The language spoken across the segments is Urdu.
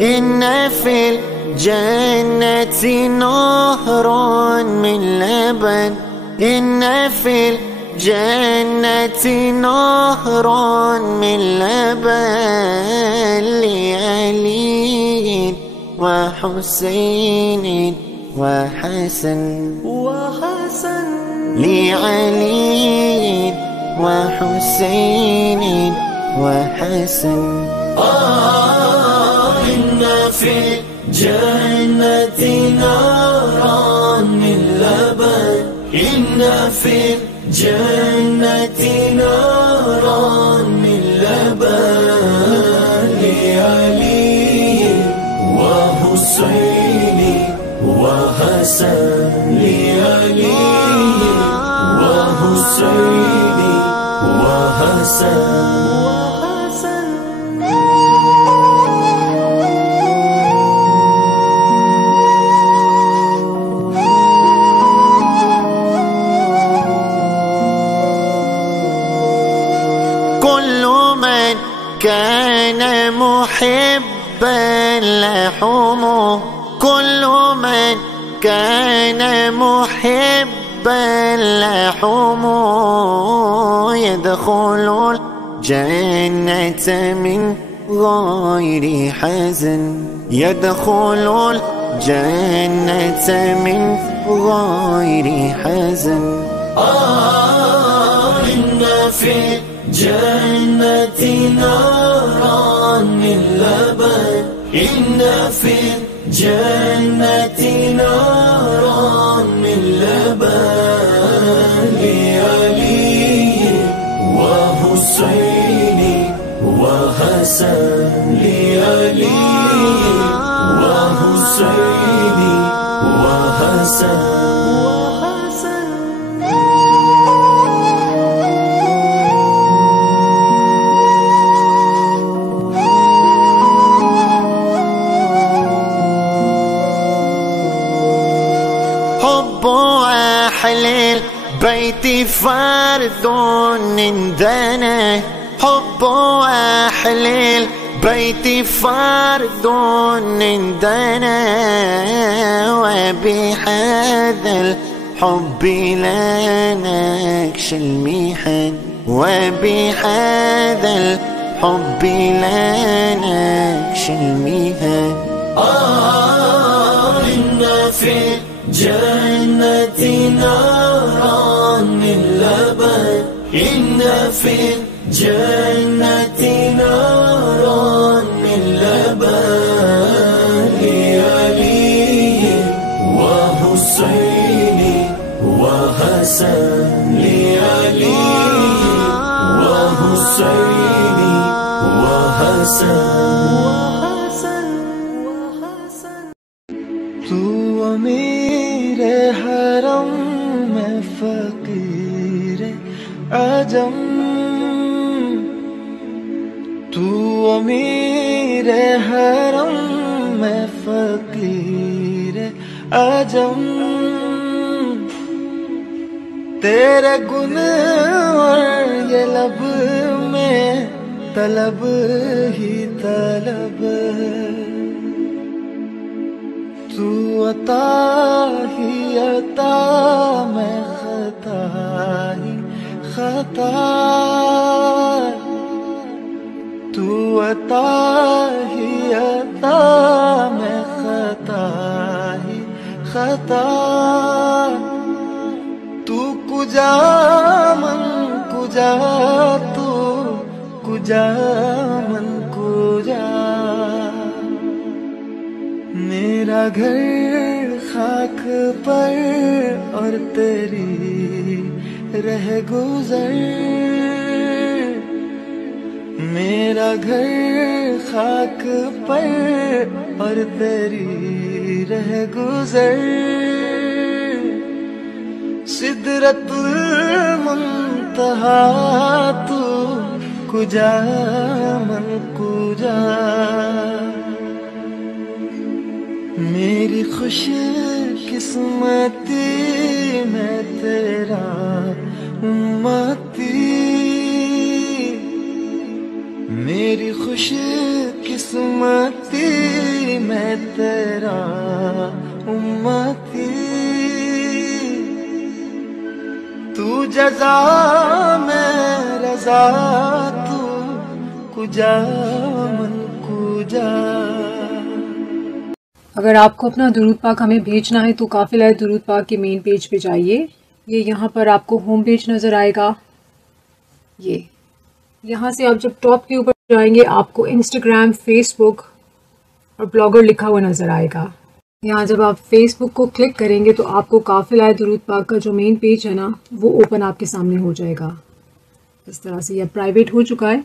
إن في الجنة نهر من لبن، إن في الجنة نهر من لبن لعلي وحسين وحسن لعلي وحسين وحسن. إن في الجنة نارا من لبن، إن في الجنة نارا من لبن لعلي وحسين وحسن لعلي وحسين وحسن. كل من كان محبا لحمه، كل من كان محبا لحمه يدخل الجنة من غير حزن، يدخل الجنة من غير حزن. إن في الجنة نارا من لبن، إن في الجنة نارا من لبن لعلي وحسين وحسن لعلي وحسين وحسن. حب أهل البيت فرد عندنا، حب أهل البيت فرد عندنا، وبهذا الحب لا نخشى المحن، وبهذا الحب لا نخشى المحن. إن في الجنة نارا من لبن، إن في الجنة نارا من لبن لعلي وحسين وحسن لعلي وحسين وحسن. تو امیر حرم میں فقیر اعظم، تو امیر حرم میں فقیر اعظم، تیرے گن اور یہ لب میں طلب ہی طلب، تو عطا ہی عطا میں خطا ہی خطا، تو عطا ہی عطا میں خطا ہی خطا، تو کجا من کجا، تو کجا من کجا، میرا گھر خاک پر اور تیری رہ گزر، میرا گھر خاک پر اور تیری رہ گزر، سدرت المنتہا تو کجا من کجا، میری خوش قسمتی میں تیرا امتی، میری خوش قسمتی میں تیرا امتی، تو جزا میں رضا، تو کجا من کجا۔ اگر آپ کو اپنا درود پاک ہمیں بھیجنا ہے تو قافلہ درود پاک کے مین پیج پہ جائیے، یہ یہاں پر آپ کو ہوم پیج نظر آئے گا، یہ یہاں سے آپ جب ٹاپ کے اوپر جائیں گے آپ کو انسٹاگرام، فیس بک اور بلاگر لکھا ہوا نظر آئے گا۔ یہاں جب آپ فیس بک کو کلک کریں گے تو آپ کو قافلہ درود پاک کا جو مین پیج ہے نا وہ اوپن آپ کے سامنے ہو جائے گا۔ اس طرح سے یہ پرائیویٹ ہو چکا ہے،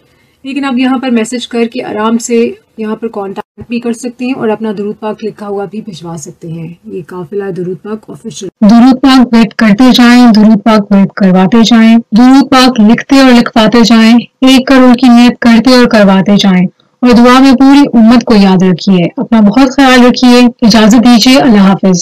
لیکن آپ یہاں پر میسج کر کے آرام سے یہاں پر کانٹیکٹ بھی کر سکتے ہیں اور اپنا درود پاک لکھا ہوا بھی بھجوا سکتے ہیں۔ یہ قافلہ درود پاک آفیشیل درود پاک ویٹ کرتے جائیں، درود پاک ویٹ کرواتے جائیں، درود پاک لکھتے اور لکھواتے جائیں، 1 کروڑ کی نیت کرتے اور کرواتے جائیں، اور دعا میں پوری امت کو یاد رکھیے۔ اپنا بہت خیال رکھیے، اجازت دیجیے، اللہ حافظ۔